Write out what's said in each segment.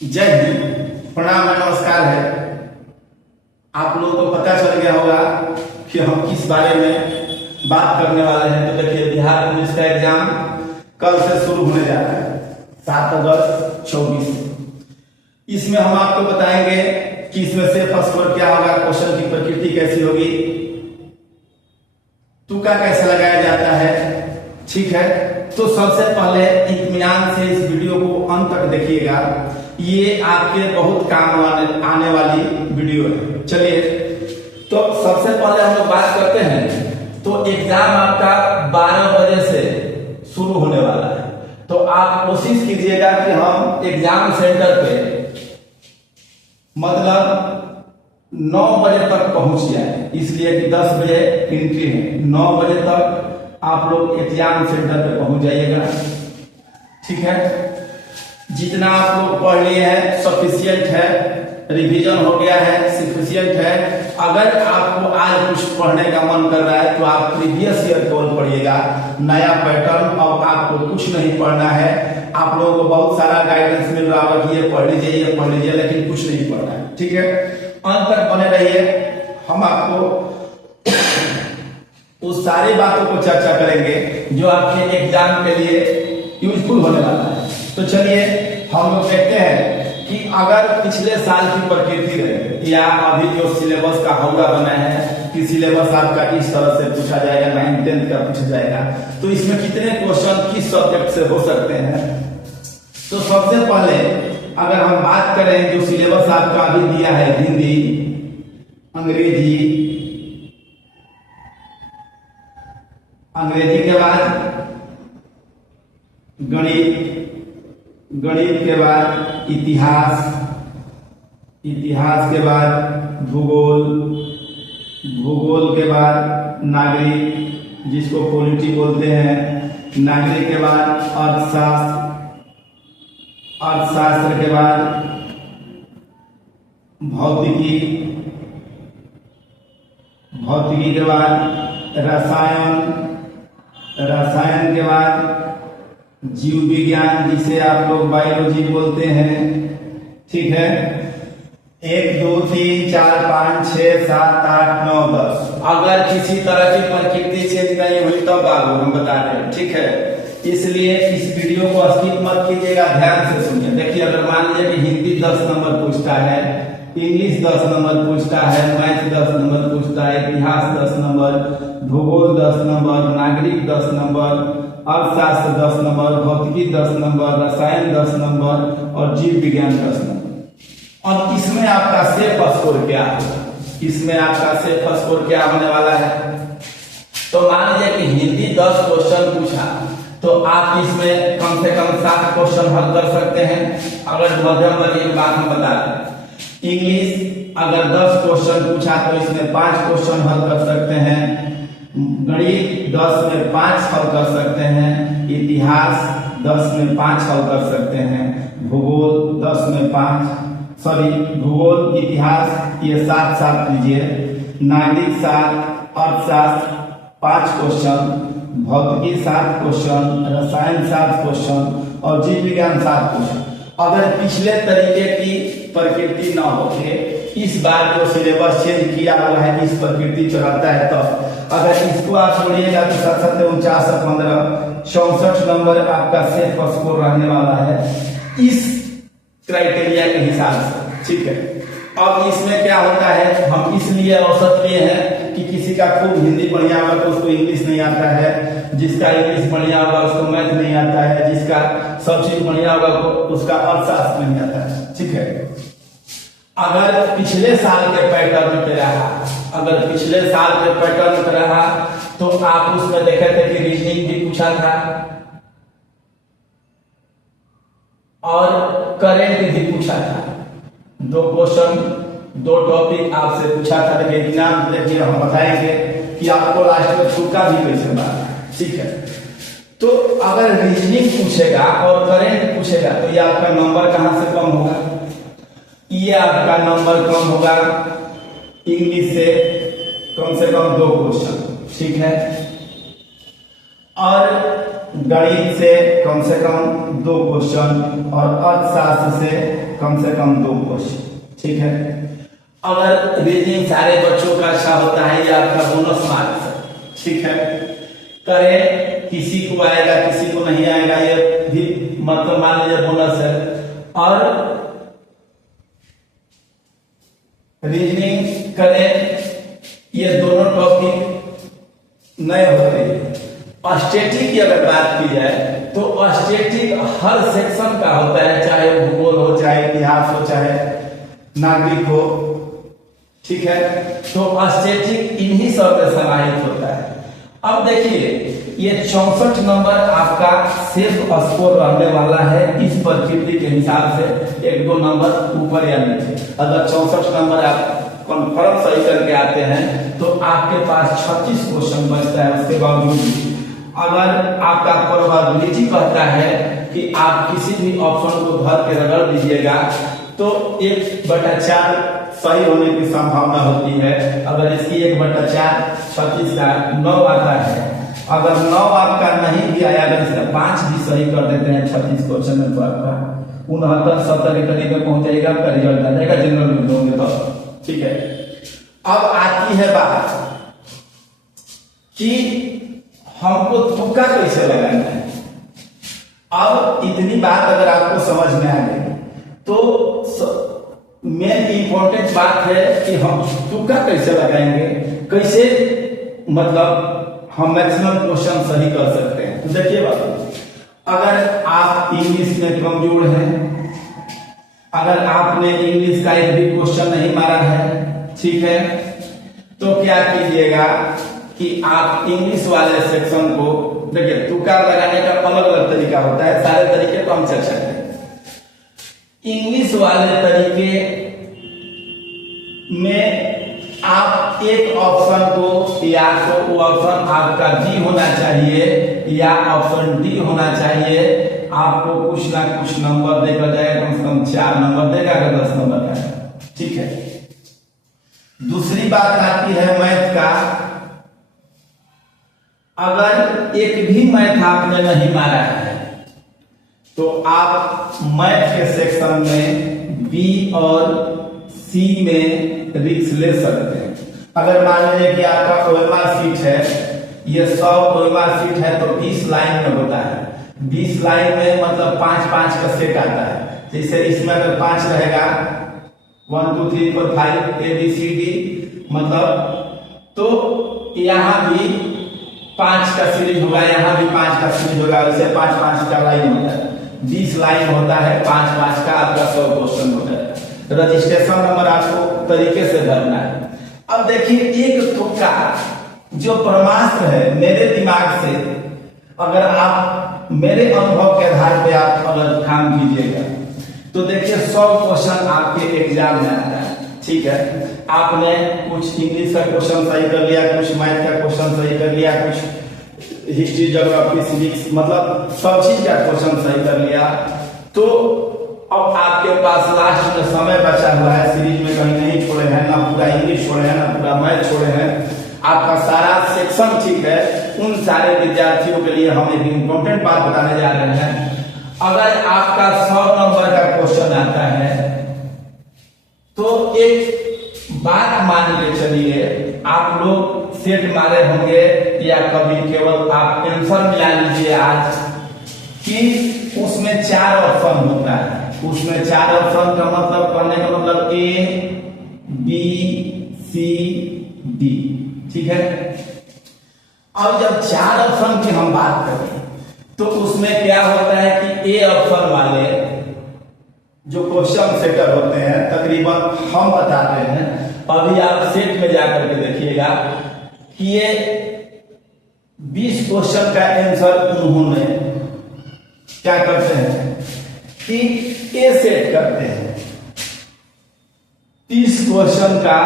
जय हिंद, प्रणाम, नमस्कार है। आप लोगों को पता चल गया होगा कि हम किस बारे में बात करने वाले हैं। तो देखिए, बिहार पुलिस का एग्जाम कल से शुरू होने जा रहा है, 7 अगस्त 24। इसमें हम आपको बताएंगे कि इसमें से फर्स्ट स्कोर क्या होगा, क्वेश्चन की प्रकृति कैसी होगी, तुक्का कैसे लगाया जाता है। ठीक है, तो सबसे पहले इत्मीनान से इस वीडियो को अंत तक देखिएगा, ये आपके बहुत काम आने वाली वीडियो है। चलिए, तो सबसे पहले हम लोग बात करते हैं। तो एग्जाम आपका 12 बजे से शुरू होने वाला है, तो आप कोशिश कीजिएगा कि हम एग्जाम सेंटर पे मतलब 9 बजे तक पहुंच जाए, इसलिए कि 10 बजे एंट्री है। 9 बजे तक आप लोग एग्जाम सेंटर पे पहुंच जाइएगा। ठीक है, जितना आप लोग पढ़ लिए हैं सफिशियंट है, रिवीजन हो गया है, सफिशियंट है। अगर आपको आज कुछ पढ़ने का मन कर रहा है तो आप प्रीवियस ईयर केवल पढ़िएगा, नया पैटर्न। अब आपको कुछ नहीं पढ़ना है। आप लोगों को बहुत सारा गाइडेंस मिल रहा होगा कि ये पढ़ लीजिए, ये पढ़ लीजिए, लेकिन कुछ नहीं पढ़ना है। ठीक है, अंत तक बने रहिए। हम आपको उस सारी बातों को चर्चा करेंगे जो आपके एग्जाम के लिए यूजफुल होने वाला है। तो चलिए हम लोग देखते हैं कि अगर पिछले साल की प्रकृति रहे या अभी जो सिलेबस का हौला बना है कि सिलेबस आपका इस तरह से पूछा जाएगा, 9th 10th का पूछा जाएगा, तो इसमें कितने क्वेश्चन किस सब्जेक्ट से हो सकते हैं। तो सबसे पहले अगर हम बात करें जो सिलेबस आपका अभी दिया है, हिंदी, अंग्रेजी के बाद गणित के बाद इतिहास के बाद भूगोल के बाद नागरिक, जिसको पॉलिटी बोलते हैं, नागरिक के बाद अर्थशास्त्र के बाद भौतिकी के बाद रसायन के बाद जीव विज्ञान, जिसे आप लोग बायोलॉजी बोलते हैं। ठीक है, 1 2 3 4 5 6 7 8 9 10। अगर किसी तरह की प्रकृति चेंज नहीं हुई तो बाबू हम बता दें। ठीक है, इसलिए इस वीडियो को स्किप मत कीजिएगा, ध्यान से सुनिए। देखिए, अगर मान लीजिए कि हिंदी 10 नंबर पूछता है, इंग्लिश 10 नंबर पूछता है, मैथ 10 नंबर पूछता है, इतिहास 10 नंबर, भूगोल 10 नंबर, नागरिक 10 नंबर, अर्थशास्त्र 10 नंबर, भौतिकी 10 नंबर, रसायन 10 नंबर और जीव विज्ञान 10 नंबर। और इसमें आपका सेफ स्कोर क्या होगा, इसमें आपका सेफ स्कोर क्या होने वाला है। तो मान लीजिए कि हिंदी 10 क्वेश्चन पूछा तो आप इसमें कम से कम 7 क्वेश्चन हल कर सकते हैं, अगर मध्यम वर्गीय की बात हम बता दें। इंग्लिश अगर 10 क्वेश्चन पूछा तो इसमें 5 क्वेश्चन हल कर सकते हैं। गणित 10 में 5 हल कर सकते हैं। इतिहास 10 में 5 हल कर सकते हैं। भूगोल 10 में 5, भूगोल इतिहास ये 7 लीजिए। नागरिक 7, अर्थशास्त्र 5 क्वेश्चन, भौतिकी 7 क्वेश्चन, रसायन 7 क्वेश्चन और जीव विज्ञान 7 क्वेश्चन। अगर पिछले तरीके की प्रकृति न होके इस बार जो सिलेबस चेंज किया हुआ है, इस प्रकृति चढ़ाता है, तो अगर इसको आप छोड़िएगा तो 7 49 15 64 नंबर आपका सेफ स्कोर रहने वाला है इस क्राइटेरिया के हिसाब से। ठीक है, अब इसमें क्या होता है, हम इसलिए औसत लिए हैं कि किसी का खूब हिंदी बढ़िया होगा तो उसको इंग्लिश नहीं आता है, जिसका इंग्लिश बढ़िया होगा उसको मैथ नहीं आता है, जिसका सब चीज बढ़िया होगा उसका अर्थशास्त्र नहीं आता है। ठीक है, अगर पिछले साल के पैटर्न पे रहा, तो आप उसमें देखे थे कि रीजनिंग भी पूछा था और करंट भी पूछा था। 2 क्वेश्चन 2 टॉपिक आपसे पूछा था, लेकिन एग्जाम देखिए हम बताएंगे कि आपको लास्ट में तुक्का भी कैसे मारना है। ठीक है, तो अगर रीजनिंग पूछेगा और करंट पूछेगा तो ये आपका नंबर कहां से कम होगा, ये आपका नंबर कम होगा इंग्लिश से कम 2 क्वेश्चन। ठीक है, और गणित से कम 2 क्वेश्चन और अर्थशास्त्र से कम से कम 2 क्वेश्चन, ठीक है। अगर रीजनिंग सारे बच्चों का अच्छा होता है, ये आपका बोनस मार्क्स है, ठीक है। करें, किसी को आएगा किसी को नहीं आएगा, ये भी मतलब मान लीजिए बोनस है। और रीजनिंग करें, ये दोनों टॉपिक नए होते हैं। स्टैटिक की अगर बात की जाए तो स्टैटिक हर सेक्शन का होता है, चाहे भूगोल हो, चाहे इतिहास हो, चाहे नागरिक हो, ठीक है। तो स्टैटिक इन्हीं सब में समाहित होता है। अब देखिए, ये 64 नंबर आपका सिर्फ स्कोर रहने वाला है इस प्रकृति के हिसाब से, 1-2 नंबर ऊपर या नीचे। अगर 64 नंबर आप कॉन्फर्म सही करके आते हैं तो आपके पास 36 क्वेश्चन बचता है। उसके बावजूद भी अगर आपका प्रोबेबिलिटी कहता है कि आप किसी भी ऑप्शन को धर के रगड़ दीजिएगा तो 1/4 सही होने की संभावना होती है। अगर इसकी 1/4 36 का 9 आता है, अगर 9 आपका नहीं भी आया, अगर इसका 5 भी सही कर देते हैं 36 क्वेश्चन में, तो आपका 69-70 के करीब में पहुंच जाएगा, आपका रिजल्ट आ जाएगा जनरल में होंगे तो, ठीक है। अब आती है बात कि हमको तुक्का कैसे लगाना है। अब इतनी बात अगर आपको समझ में आ गई तो मेन इंपॉर्टेंट बात है कि हम तुक्का कैसे लगाएंगे, कैसे मतलब हम मैक्सिमम क्वेश्चन सही कर सकते हैं। तो देखिए बात, अगर आप इंग्लिश में कमजोर हैं, अगर आपने इंग्लिश का एक भी क्वेश्चन नहीं मारा है, ठीक है, तो क्या कीजिएगा कि आप इंग्लिश वाले सेक्शन को देखिए, तुक्का लगाने का अलग अलग तरीका होता है, सारे तरीके को हम चर्चा करेंगे। इंग्लिश वाले तरीके में आप एक ऑप्शन को, या तो वो ऑप्शन आपका बी होना चाहिए या ऑप्शन डी होना चाहिए, आपको कुछ ना कुछ नंबर देकर जाएगा, कम से कम 4 नंबर देगा, 10 नंबर का, ठीक है। दूसरी बात आती है मैथ का। अगर एक भी मैथ आपने नहीं मारा है तो आप मैथ के सेक्शन में बी और सी में रिस्क ले सकते हैं। अगर मान लीजिए कि आपका ओएमआर सीट है, ये 100 ओएमआर सीट है तो 20 लाइन में होता है। 20 लाइन में मतलब 5-5 का सेट आता है। जैसे इसमें अगर 5 रहेगा, 1 2 3 4 5 ABCD, मतलब तो यहाँ भी 5 का सीरीज होगा, यहाँ भी 5 का सीरीज होगा, वैसे 5-5 का लाइन होता है। 20 लाइन होता है, 5-5 का आपका 100 क्वेश्चन होता है। रजिस्ट्रेशन नंबर आपको तरीके से भरना है। अब देखिए, एक तुक्का जो परमास्त्र है मेरे दिमाग से, अगर आप मेरे अनुभव के आधार पे आप अगर काम कीजिएगा तो देखिए 100 क्वेश्चन आपके एग्जाम में आता है, ठीक है। आपने कुछ इंग्लिश का क्वेश्चन सही कर लिया, कुछ मैथ का क्वेश्चन सही कर लिया, कुछ हिस्ट्री, ज्योग्राफी, सिविक्स, मतलब सब चीज का क्वेश्चन सही कर लिया। तो अब आपके पास लास्ट में समय बचा हुआ है, सीरीज में कहीं नहीं छोड़े हैं, ना पूरा इंग्लिश छोड़े हैं, ना पूरा मैथ छोड़े हैं, आपका सारा सेक्शन ठीक है। उन सारे विद्यार्थियों के लिए हम एक इम्पोर्टेंट बात बताने जा रहे हैं। अगर आपका 100 नंबर का क्वेश्चन आता है तो एक बात मान के चलिए, आप लोग सेट मारे होंगे या कभी केवल आप आंसर मिला लीजिए आज, कि उसमें 4 ऑप्शन होता है। उसमें 4 ऑप्शन का मतलब, कहने का मतलब ABCD, ठीक है। अब जब 4 ऑप्शन की हम बात करें तो उसमें क्या होता है कि ए ऑप्शन वाले जो क्वेश्चन सेटर होते हैं, तकरीबन हम बताते हैं, अभी आप सेट में जाकर के देखिएगा कि ये 20 क्वेश्चन का आंसर उन्होंने क्या करते हैं कि ए सेट करते हैं। 30 क्वेश्चन का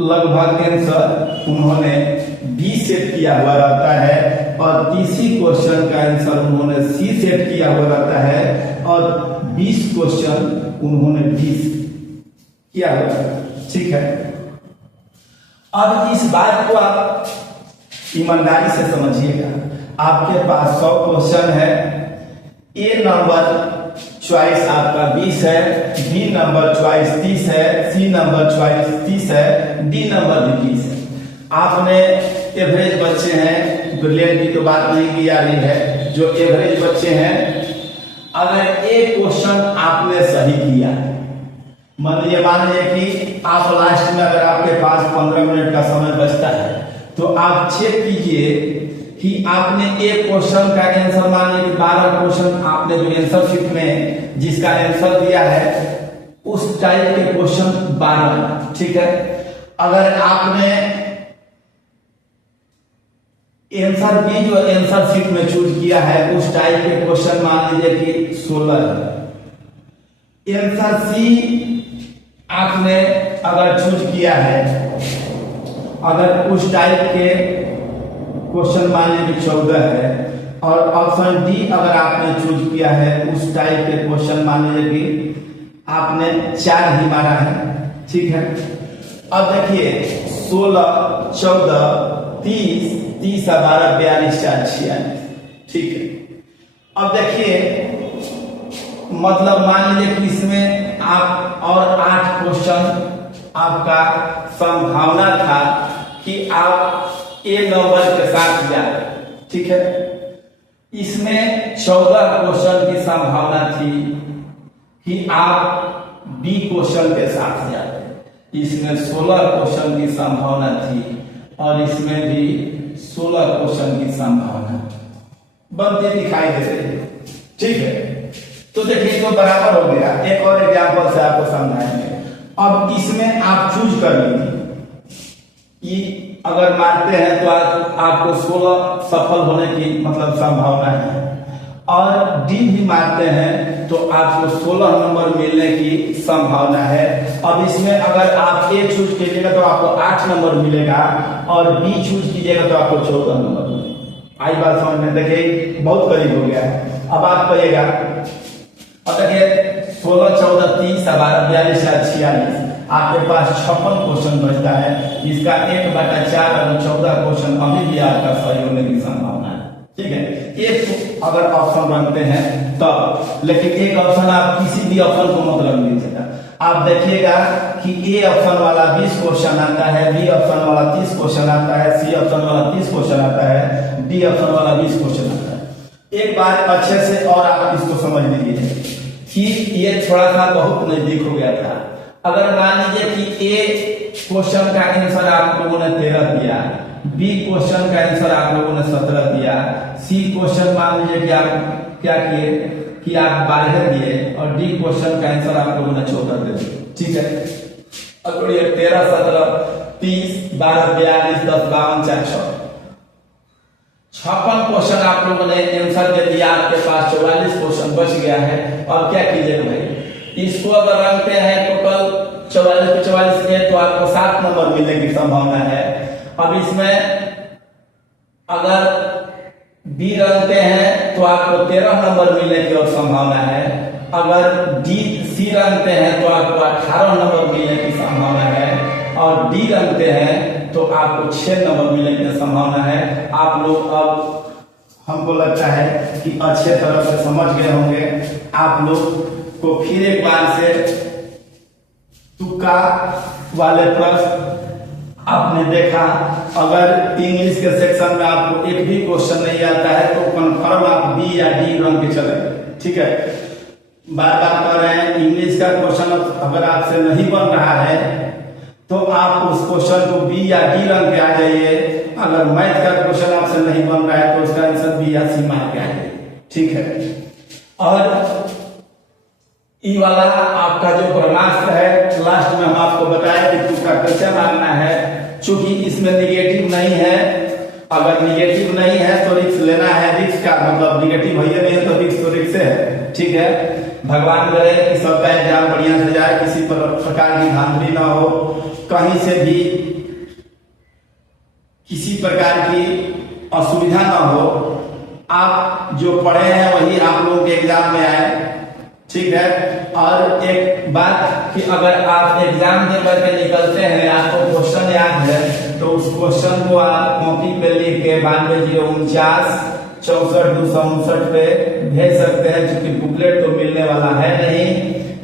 लगभग आंसर उन्होंने बी सेट किया हुआ रहता है, और 30 क्वेश्चन का आंसर उन्होंने सी सेट किया हुआ रहता है, और 20 क्वेश्चन उन्होंने डी किया हुआ है, ठीक है। अब इस बात को आप ईमानदारी से समझिएगा। आपके पास 100 क्वेश्चन है, ए नंबर चॉइस आपका 20 है, बी नंबर चॉइस 30 है, सी नंबर चॉइस 30 है, डी नंबर भी 30 है। आपने एवरेज बच्चे हैं, ब्रिलियंट की तो बात नहीं की जा रही है, जो एवरेज बच्चे हैं, अगर एक क्वेश्चन आपने सही किया, मान लीजिए कि आप लास्ट में अगर आपके पास 15 मिनट का समय बचता है तो आप चेक कीजिए कि आपने एक क्वेश्चन का आंसर, मान लीजिए 12 क्वेश्चन आपने जो आंसर शीट में जिसका आंसर दिया है उस टाइप के क्वेश्चन 12, ठीक है। अगर आपने आंसर बी जो आंसर शीट में चूज किया है उस टाइप के क्वेश्चन मान लीजिए कि 16 है। आंसर सी आपने अगर चूज किया है, अगर उस टाइप के क्वेश्चन मान लीजिए 14 है, और ऑप्शन डी अगर आपने चूज किया है उस टाइप के क्वेश्चन मान लीजिए कि आपने 4 ही मारा है, ठीक है। अब देखिए 16, 14, 30, 30 और 12, 42, 4, 46, ठीक है। अब देखिए मतलब मान लीजिए कि इसमें आप और 8 क्वेश्चन आपका संभावना था कि आप ए नंबर के साथ जाए, ठीक है। इसमें 14 क्वेश्चन की संभावना थी कि आप बी क्वेश्चन के साथ जाते। इसमें 16 क्वेश्चन की संभावना थी और इसमें भी 16 क्वेश्चन की संभावना बनती दिखाई दे रही है, ठीक है। तो देखिए तो बराबर हो गया। एक और एग्जांपल से आपको समझाएंगे। अब इसमें आप चूज कर लीजिए, अगर मारते हैं तो आपको 16 सफल होने की मतलब संभावना है, और डी भी मारते हैं तो आपको 16 नंबर मिलने की संभावना है। अब इसमें अगर आप ए चूज कीजिएगा तो आपको 8 नंबर मिलेगा, और बी चूज कीजिएगा तो आपको 14 नंबर मिलेगा। आई बात समझ में? देखिए बहुत करीब हो गया है। अब आप कहिएगा, अब देखिए 16, 14, 30, 12, 42, 46, आपके पास 56 क्वेश्चन बचता है। इसका 1/4 और 14 क्वेश्चन अभी भी आपका सही होने की संभावना है, ठीक है। एक अगर ऑप्शन रखते हैं तब, लेकिन एक ऑप्शन आप किसी भी ऑप्शन को मत रख दीजिएगा। आप देखिएगा कि ए ऑप्शन वाला 20 क्वेश्चन आता है, बी ऑप्शन वाला 30 क्वेश्चन आता है, सी ऑप्शन वाला 30 क्वेश्चन आता है, डी ऑप्शन वाला 20 क्वेश्चन आता है। एक बात अच्छे से और आप इसको समझ लीजिए कि ये थोड़ा सा बहुत नजदीक हो गया था। अगर मान लीजिए कि ए क्वेश्चन का आंसर आप लोगों ने 13 दिया, बी क्वेश्चन का आंसर आप लोगों ने 17 दिया, सी क्वेश्चन मान लीजिए कि आप क्या किए कि आप 12 दिए, और डी क्वेश्चन का आंसर आप लोगों ने 14 दे दिया, ठीक है। अब ये 13, 17, 30, 12, 42, 10, 52, 4, 56 क्वेश्चन आप लोगों ने आंसर दे दिया। आपके पास 44 क्वेश्चन बच गया है। अब क्या कीजिएगा भाई, इसको अगर रखते हैं टोटल 44 पे 44 के तो आपको 7 नंबर मिलने की संभावना है। अब इसमें अगर बी रखते हैं तो आपको 13 नंबर मिलने की और संभावना है। अगर डी सी रखते हैं तो आपको 18 नंबर मिलने की संभावना है, और डी रखते हैं तो आपको 6 नंबर मिलने की संभावना है। आप लोग अब हमको लगता है कि अच्छे तरह से समझ गए होंगे। आप लोग को फिर एक बार से तुक्का वाले प्रश्न आपने देखा। अगर इंग्लिश के सेक्शन में आपको एक भी क्वेश्चन नहीं आता है तो कन्फर्म आप बी या डी रंग के चले, ठीक है। बार बार कह रहे हैं, इंग्लिश का क्वेश्चन अगर आपसे नहीं बन रहा है तो आप उस क्वेश्चन को बी या डी रंग के आ जाइए। अगर मैथ का क्वेश्चन आपसे नहीं बन रहा है तो उसका आंसर बी या सी मार के आ जाइए, ठीक है। और ई वाला आपका जो ब्रह्मास्त्र है, लास्ट में हम आपको बताया कि तुक्का कैसे मारना है। चूंकि इसमें निगेटिव नहीं है, अगर निगेटिव नहीं है तो रिस्क लेना है। रिस्क का मतलब निगेटिव है नहीं है तो रिस्क तो रिस्क है, ठीक है। भगवान करे कि सबका एग्जाम बढ़िया से जाए, किसी प्रकार की धांधली ना हो, कहीं से भी किसी प्रकार की असुविधा ना हो। आप जो पढ़े हैं वही आप लोगों के एग्जाम में आए, ठीक है। और एक बात कि अगर आप एग्जाम दे करके निकलते हैं, आपको क्वेश्चन याद है तो उस क्वेश्चन को आप कॉपी पे लिख के 92 049 64,259 पे भेज सकते हैं, क्योंकि बुकलेट तो मिलने वाला है नहीं।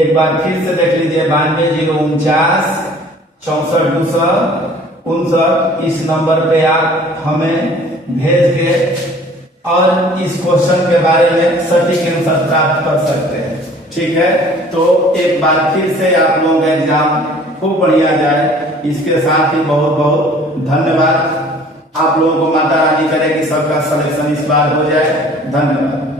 एक बार फिर से देख लीजिए, 92,049 64,259 इस नंबर पे आप हमें भेज के और इस क्वेश्चन के बारे में सटीक आंसर प्राप्त कर सकते हैं। ठीक है, तो एक बार फिर से आप लोगों का एग्जाम खूब बढ़िया जाए, इसके साथ ही बहुत बहुत धन्यवाद। आप लोगों को माता रानी करे कि सबका सिलेक्शन इस बार हो जाए। धन्यवाद।